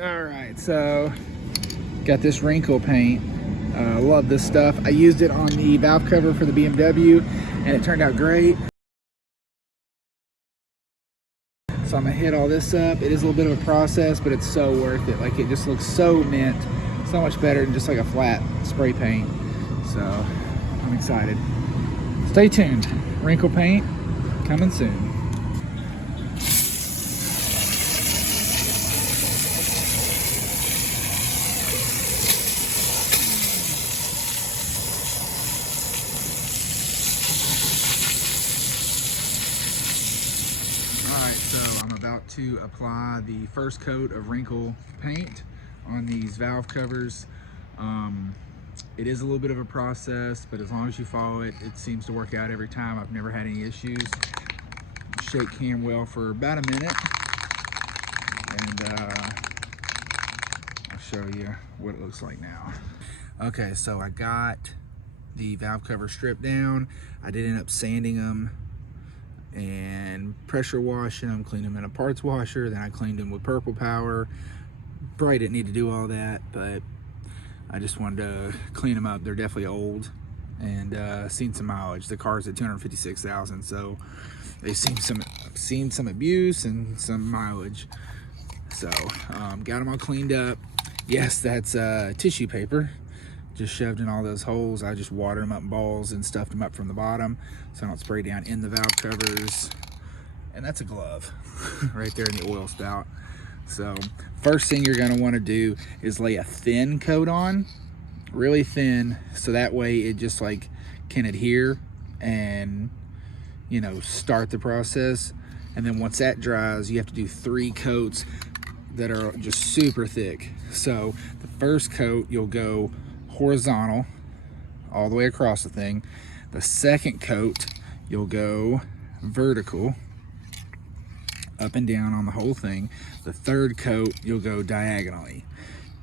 All right, so got this Wrinkle paint. Love this stuff. I used it on the valve cover for the BMW and it turned out great. So I'm gonna hit all this up. It is a little bit of a process, but it's so worth it. Like, it just looks so mint, so much better than just like a flat spray paint. So I'm excited. Stay tuned. Wrinkle paint coming soon. Alright, so I'm about to apply the first coat of Wrinkle paint on these valve covers. It is a little bit of a process, but as long as you follow it, it seems to work out every time. I've never had any issues. Shake hand well for about a minute, and I'll show you what it looks like now. Okay, so I got the valve cover stripped down. I did end up sanding them and pressure washing them, cleaned them in a parts washer, then I cleaned them with Purple Power. Probably didn't need to do all that, but I just wanted to clean them up. They're definitely old and seen some mileage. The car's at 256,000, so they've seen some abuse and some mileage. So got them all cleaned up. Yes, that's tissue paper, just shoved in all those holes. I just watered them up in balls and stuffed them up from the bottom so I don't spray down in the valve covers. And that's a glove right there in the oil spout. So first thing you're going to want to do is lay a thin coat on, really thin, so that way it just like can adhere and, you know, start the process. And then once that dries, you have to do 3 coats that are just super thick. So the first coat, you'll go horizontal all the way across the thing. The second coat, you'll go vertical up and down on the whole thing. The third coat, you'll go diagonally.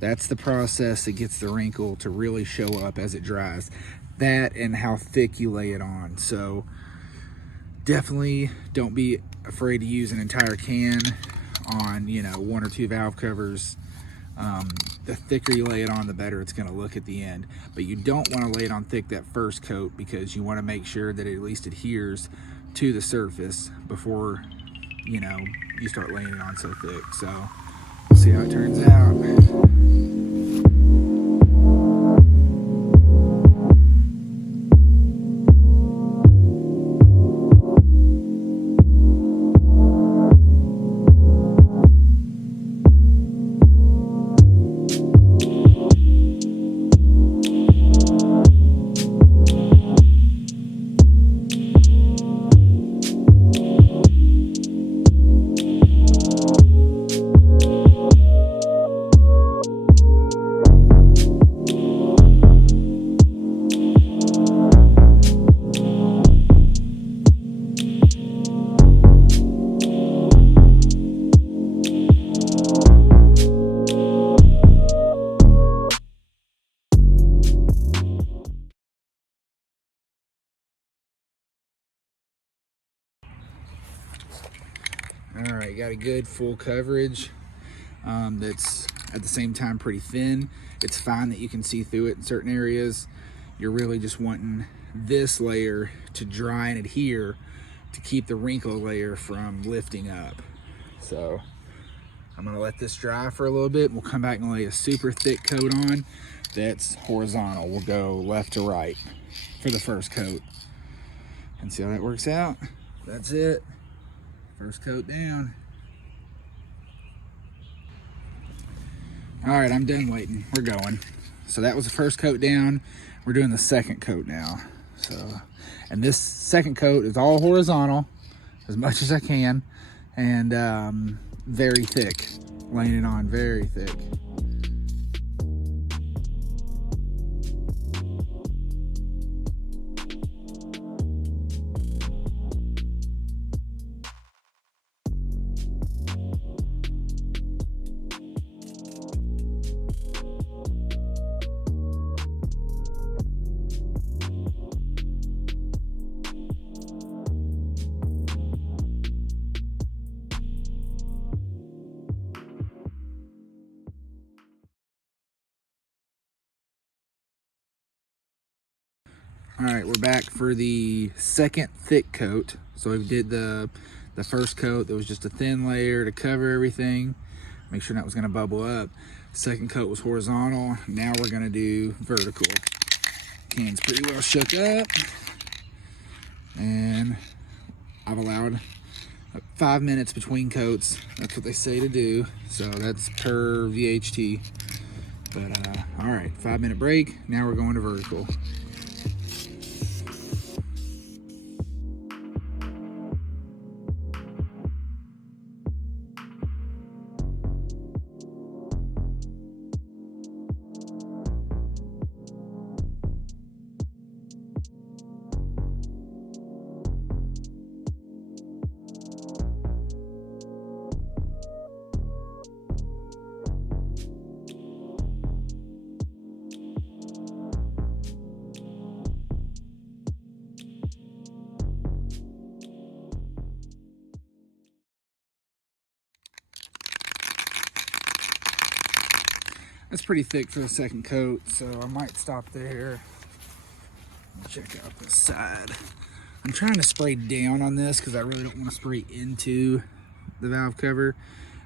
That's the process that gets the wrinkle to really show up as it dries. That and how thick you lay it on. So definitely don't be afraid to use an entire can on, you know, 1 or 2 valve covers. The thicker you lay it on, the better it's going to look at the end. But you don't want to lay it on thick that first coat, because you want to make sure that it at least adheres to the surface before, you know, you start laying it on so thick. So we'll see how it turns out. All right, got a good full coverage that's at the same time pretty thin. It's fine that you can see through it in certain areas. You're really just wanting this layer to dry and adhere to keep the wrinkle layer from lifting up. So I'm gonna let this dry for a little bit. We'll come back and lay a super thick coat on that's horizontal. We'll go left to right for the first coat and see how that works out. That's it. First coat down. All right, I'm done waiting. We're going. So that was the first coat down. We're doing the second coat now. So, and this second coat is all horizontal, as much as I can, and very thick. Laying it on very thick. All right, we're back for the second thick coat. So we did the first coat that was just a thin layer to cover everything, make sure that was gonna bubble up. Second coat was horizontal. Now we're gonna do vertical. Can's pretty well shook up, and I've allowed 5 minutes between coats. That's what they say to do. So that's per VHT. But all right, 5-minute break. Now we're going to vertical. That's pretty thick for the second coat, so I might stop there. Check out this side. I'm trying to spray down on this because I really don't want to spray into the valve cover,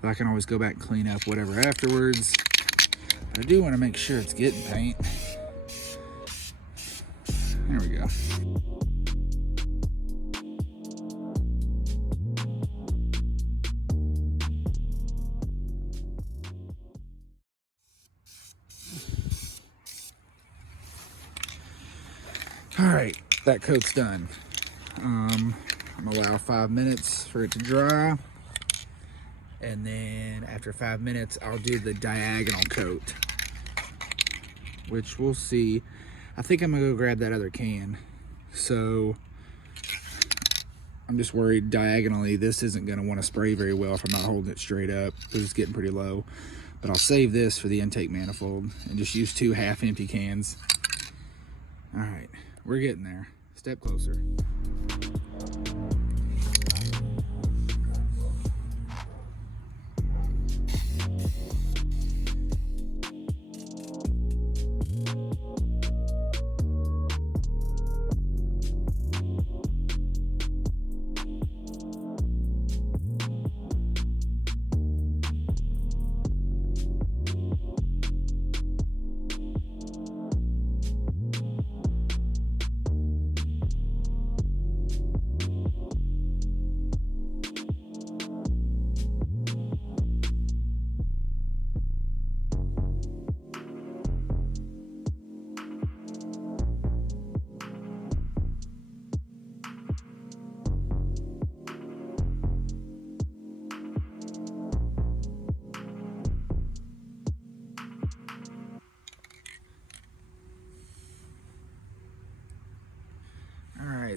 but I can always go back and clean up whatever afterwards. I do want to make sure it's getting paint. There we go. All right, that coat's done. I'm gonna allow 5 minutes for it to dry. And then after 5 minutes, I'll do the diagonal coat, which we'll see. I think I'm gonna go grab that other can. So I'm just worried diagonally, this isn't gonna wanna spray very well if I'm not holding it straight up, because it's getting pretty low. But I'll save this for the intake manifold and just use 2 half-empty cans. All right, we're getting there. Step closer.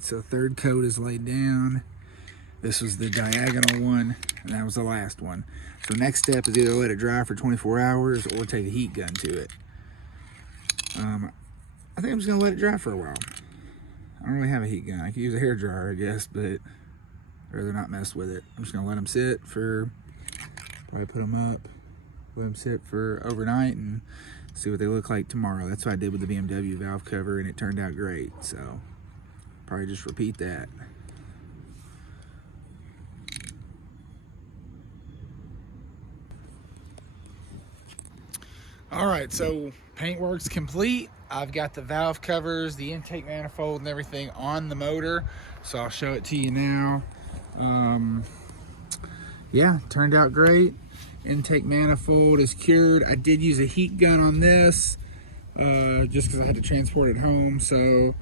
So third coat is laid down. This was the diagonal one, and that was the last one. So next step is either let it dry for 24 hours or take a heat gun to it. I think I'm just gonna let it dry for a while. I don't really have a heat gun. I could use a hair dryer, I guess, but I'd rather not mess with it. I'm just gonna let them sit for, probably put them up, let them sit for overnight and see what they look like tomorrow. That's what I did with the BMW valve cover, and it turned out great. So probably just repeat that. All right, so paintwork's complete. I've got the valve covers, the intake manifold, and everything on the motor. So I'll show it to you now. Yeah, turned out great. Intake manifold is cured. I did use a heat gun on this just because I had to transport it home. So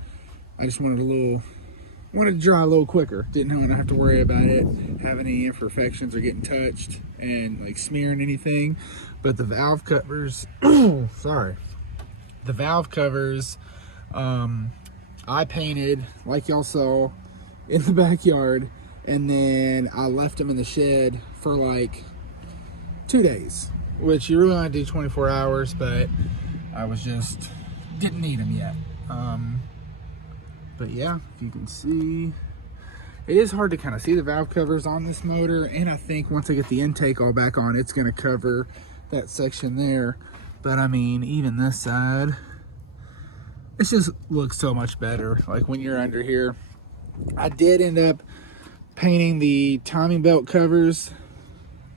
I just wanted to dry a little quicker. Didn't want to have to worry about it having any imperfections or getting touched and like smearing anything. But the valve covers, sorry, the valve covers, I painted like y'all saw in the backyard, and then I left them in the shed for like 2 days, which you really want to do 24 hours, but I didn't need them yet. But yeah, if you can see, it is hard to kind of see the valve covers on this motor, and I think once I get the intake all back on, it's going to cover that section there. But I mean, even this side, it just looks so much better, like when you're under here. I did end up painting the timing belt covers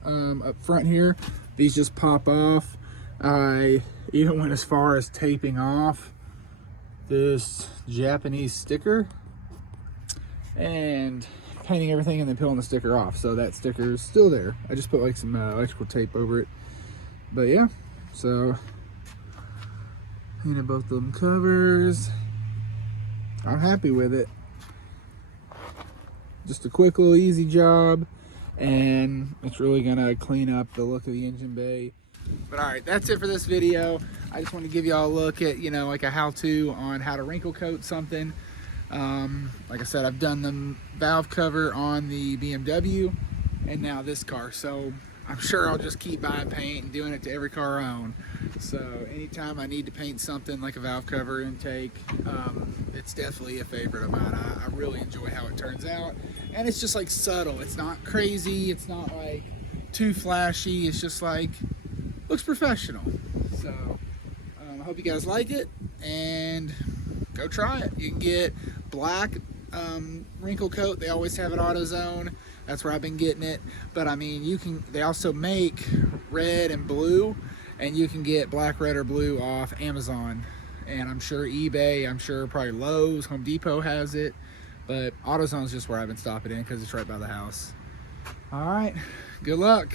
up front here. These just pop off. I even went as far as taping off this Japanese sticker and painting everything and then peeling the sticker off, so that sticker is still there. I just put like some electrical tape over it. But yeah, so painted both of them covers. I'm happy with it. Just a quick little easy job, and it's really gonna clean up the look of the engine bay. But all right, that's it for this video. I just want to give y'all a look at, you know, like a how-to on how to wrinkle coat something. Like I said, I've done the valve cover on the BMW and now this car, so I'm sure I'll just keep buying paint and doing it to every car I own. So anytime I need to paint something like a valve cover intake, it's definitely a favorite of mine. I really enjoy how it turns out, and it's just like subtle. It's not crazy, it's not like too flashy, it's just like looks professional. So I hope you guys like it, and go try it. You can get black wrinkle coat. They always have it AutoZone. That's where I've been getting it. But I mean, you can, they also make red and blue, and you can get black, red, or blue off Amazon, and I'm sure eBay, I'm sure probably Lowe's, Home Depot has it, but AutoZone's just where I've been stopping in because it's right by the house. All right, good luck.